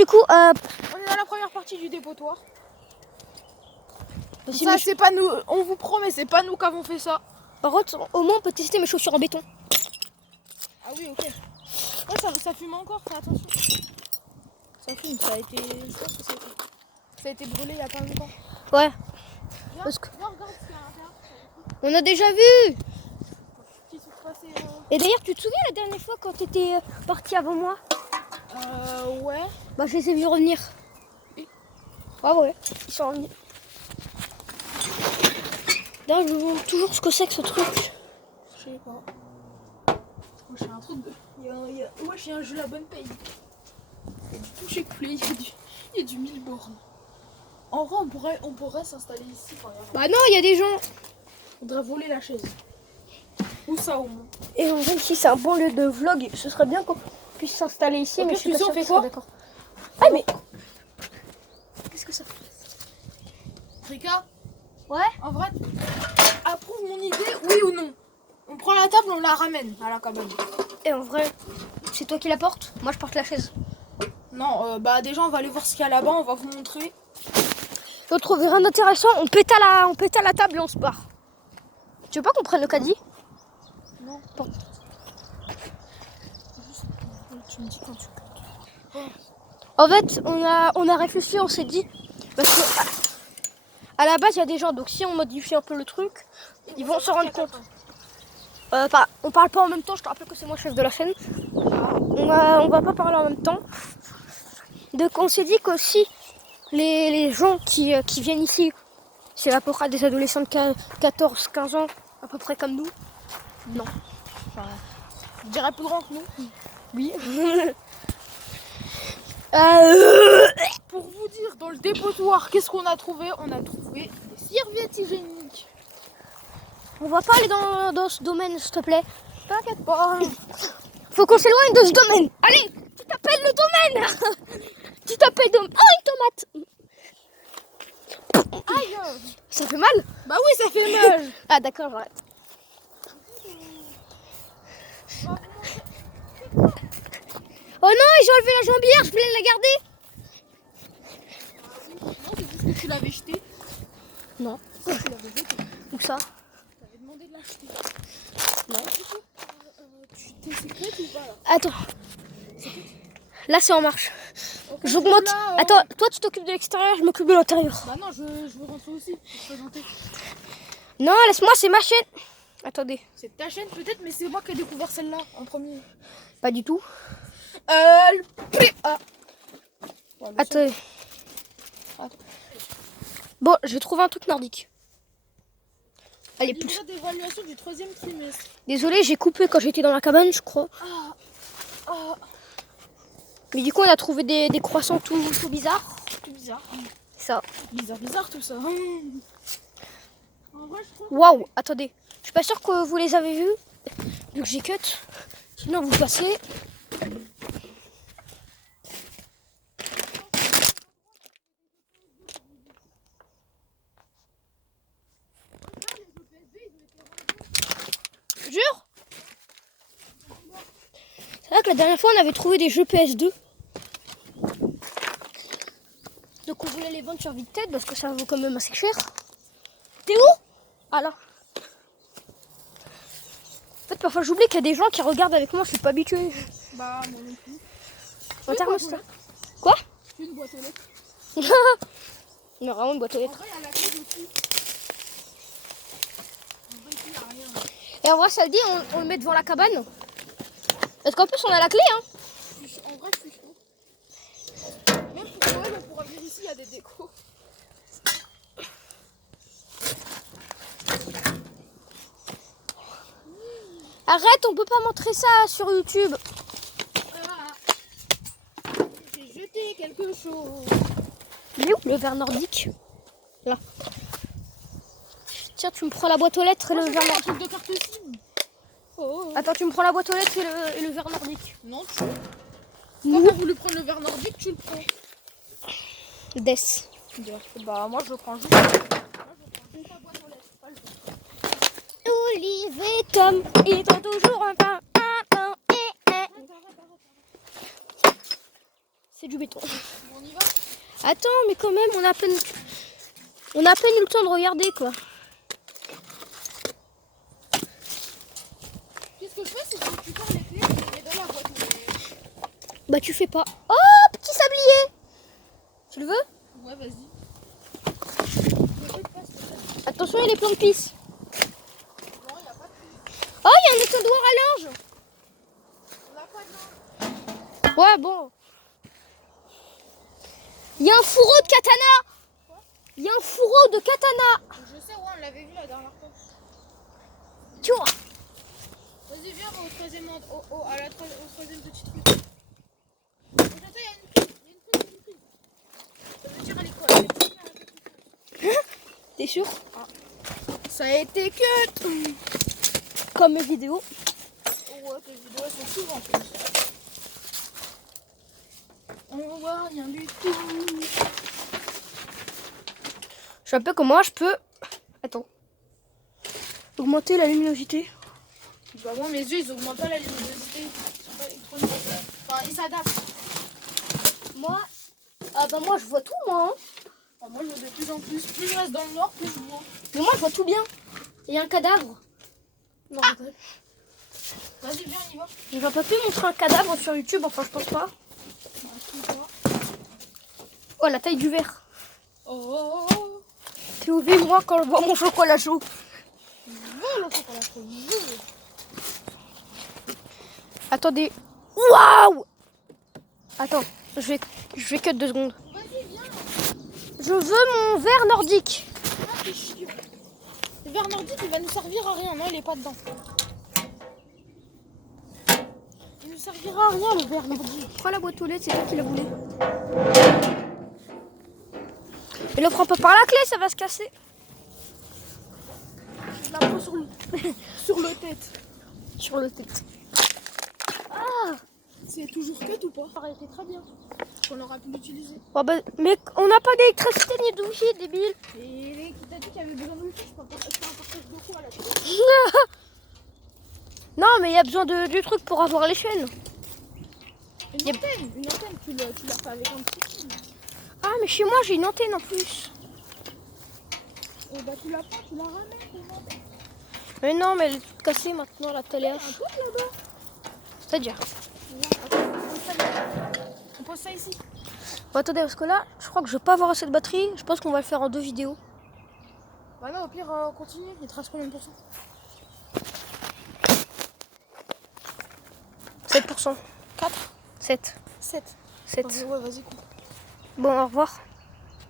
du coup, On est dans la première partie du dépotoir. Ça, c'est pas nous. On vous promet, c'est pas nous qui avons fait ça. Par contre, au moins on peut tester mes chaussures en béton. Ah oui, ok. Ouais, ça fume encore, fais attention. Ça fume, ça a été. Je pense que ça a été brûlé il y a pas longtemps. Ouais. Viens, Parce que... viens, regarde ce qu'il y a à l'intérieur. On a déjà vu. Qui sont passés, Et d'ailleurs, tu te souviens la dernière fois quand t'étais parti avant moi? Ouais. Bah, je les ai vus revenir. Et Ah ouais, ils sont revenus. D'ailleurs, je me demande toujours ce que c'est que ce truc. Je sais pas. Moi, j'ai un truc de. Ouais, j'ai un jeu la bonne paye. Il y a du toucher coulé, il y a du 1000 bornes. En vrai, on pourrait s'installer ici par exemple. Bah non, il y a des gens. On devrait voler la chaise. Où ça au moins? Et en vrai, si c'est un bon lieu de vlog, ce serait bien qu'on puisse s'installer ici, mais je suis pas sûre on fait qu'ils soient quoi? d'accord. Ah mais... Qu'est-ce que ça fait? Rika? Ouais. En vrai, approuve mon idée, oui ou non? On prend la table, on la ramène à la cabane. Et en vrai, c'est toi qui la portes? Moi je porte la chaise. Non, bah déjà on va aller voir ce qu'il y a là-bas, on va vous montrer. On trouve rien d'intéressant, on pète à la table et on se barre. Tu veux pas qu'on prenne le caddie? Non. Bon. Tu me dis quand tu peux. En fait, on a réfléchi, on s'est dit, parce que à la base il y a des gens, donc si on modifie un peu le truc, ils vont se rendre compte. On parle pas en même temps, je te rappelle que c'est moi chef de la chaîne. On va pas parler en même temps. Donc on s'est dit que si les gens qui viennent ici, c'est à peu près des adolescents de 14-15 ans, à peu près comme nous. Non. Enfin, je dirais plus grand que nous. Oui. Pour vous dire, dans le dépotoir, qu'est-ce qu'on a trouvé? On a trouvé des serviettes hygiéniques. On va pas aller dans ce domaine, s'il te plaît. T'inquiète pas. Faut qu'on s'éloigne de ce domaine. Allez, tu t'appelles le domaine. Tu t'appelles domaine. Oh, une tomate. Aïe. Ça fait mal? Bah oui, ça fait mal. Ah d'accord, j'arrête. Oh non, j'ai enlevé la jambière, je voulais la garder. Non, c'est juste que tu l'avais jeté. Non. Tu l'avais jeté. Où ça? T'avais demandé de l'acheter. Non. Tu t'es secrète ou pas là? Attends. Là c'est en marche. Ok, J'augmente. là, Attends, toi tu t'occupes de l'extérieur, je m'occupe de l'intérieur. Bah non, je veux rentrer aussi pour te présenter. Non, laisse-moi, c'est ma chaîne. Attendez. C'est ta chaîne peut-être, mais c'est moi qui ai découvert celle-là en premier. Pas du tout. Le PA. Ouais, le Attendez. Attends. Bon, je vais trouver un truc nordique. Allez, plus. Livret d'évaluation du 3e trimestre. Désolé, j'ai coupé quand j'étais dans la cabane, je crois. Mais du coup, on a trouvé des croissants tout bizarres. Tout bizarre. Ça. Bizarre tout ça. En vrai, je trouve. Waouh, attendez. Je suis pas sûre que vous les avez vus. Vu que j'ai cut. Sinon, vous passez. Jure? C'est vrai que la dernière fois, on avait trouvé des jeux PS2. Donc on voulait les vendre sur Vinted parce que ça vaut quand même assez cher. T'es où? Ah là. En fait, parfois j'oublie qu'il y a des gens qui regardent avec moi, je suis pas habituée. Bah, moi non plus. En termes de quoi? C'est une boîte aux lettres. Non, vraiment une boîte aux En lettres. vrai, il y a la clé dessus. En vrai, ici, il n'y a rien. Et en vrai, ça le dit, on le met devant la cabane. Parce qu'en plus, on a la clé, hein. En vrai, je suis chaud. Même pour Noël, on pourra venir ici, il y a des décos. Arrête, on peut pas montrer ça sur YouTube. J'ai jeté quelque chose. Il est où le verre nordique? Là. Tiens, tu me prends la boîte aux lettres et le verre Un nordique. truc de carte SIM. Oh. Attends, tu me prends la boîte aux lettres et le verre nordique. Non, tu. Quand t'as voulu prendre le verre nordique, tu le prends. Des. Bah, moi, je le prends juste. Olive et Tom, ils ont toujours un pain, C'est du béton. Bon, on y va. Attends, mais quand même, on a à peine eu le temps de regarder, quoi. Qu'est-ce que je fais, c'est que je récupère les clés et je les mets dans la boîte. Bah, tu fais pas. Oh, petit sablier! Tu le veux? Ouais, vas-y. Attention, il y a les plans de pisse. Non, il n'y a pas de clé. Oh, il y a un étendoir à linge. On n'a pas de linge. Ouais, bon. Il y a un fourreau de katana. Il y a un fourreau de katana. Je sais, ouais, on l'avait vu la dernière fois. Tu vois. Vas-y, viens, on va au troisième, au troisième petit truc. Donc, attends, il y a une prise. Il y a une prise. Ça veut dire à l'école. T'es sûr? Ça a été cut. Comme mes vidéos. Ouais, tes vidéos elles sont souvent en plus. On voit rien du tout. Je sais un peu comment je peux. Attends. Augmenter la luminosité. Bah moi mes yeux ils augmentent pas la luminosité. Ils sont pas électroniques. Enfin ils s'adaptent. Moi. Ah bah moi je vois tout moi. Hein. Enfin, moi je vois de plus en plus. Plus je reste dans le noir, plus je vois. Mais moi je vois tout bien. Il y a un cadavre. Non, je rigole. Vas-y viens on y va. Je vais pas pu montrer un cadavre sur YouTube, enfin je pense pas. Oh la taille du verre. Oh. T'es ouvé moi quand je bois mon chocolat chaud. Attendez. Waouh. Attends, je vais cut 2 secondes. Vas-y viens. Je veux mon verre nordique. Ah t'es chiant. Le verre nordique il va nous servir à rien, non il est pas dedans. Il nous servira à rien le verre nordique. Prends la boîte aux lettres, c'est toi qui la voulais. Mais le prends pas par la clé, ça va se casser. Je la prends sur le sur le tête. Sur le tête. Ah. C'est toujours cut ou pas? Ça aurait été très bien. Qu'on aura pu l'utiliser. Oh bah, mais on n'a pas d'électricité ni de wifi, débile. Et qui t'a dit qu'il y avait besoin de wifi? Je peux pas un partage de quoi là? Non, mais il y a besoin du truc pour avoir les chaînes. Une antenne, tu l'as fait avec un petit fil. Ah, mais chez moi, j'ai une antenne en plus. Et bah tu la prends, tu la ramènes, une antenne. Mais non, mais elle est toute cassée maintenant, la télé. Il y a un pot là-bas. C'est-à-dire. On pose ça ici. Bon, attendez, parce que là, je crois que je vais pas avoir assez de batterie. Je pense qu'on va le faire en 2 vidéos. Bah non, au pire, continue. Il te reste combien de pourcents? 7%. 4 7. 7. 7. Ouais, vas-y, coupe. Bon, au revoir.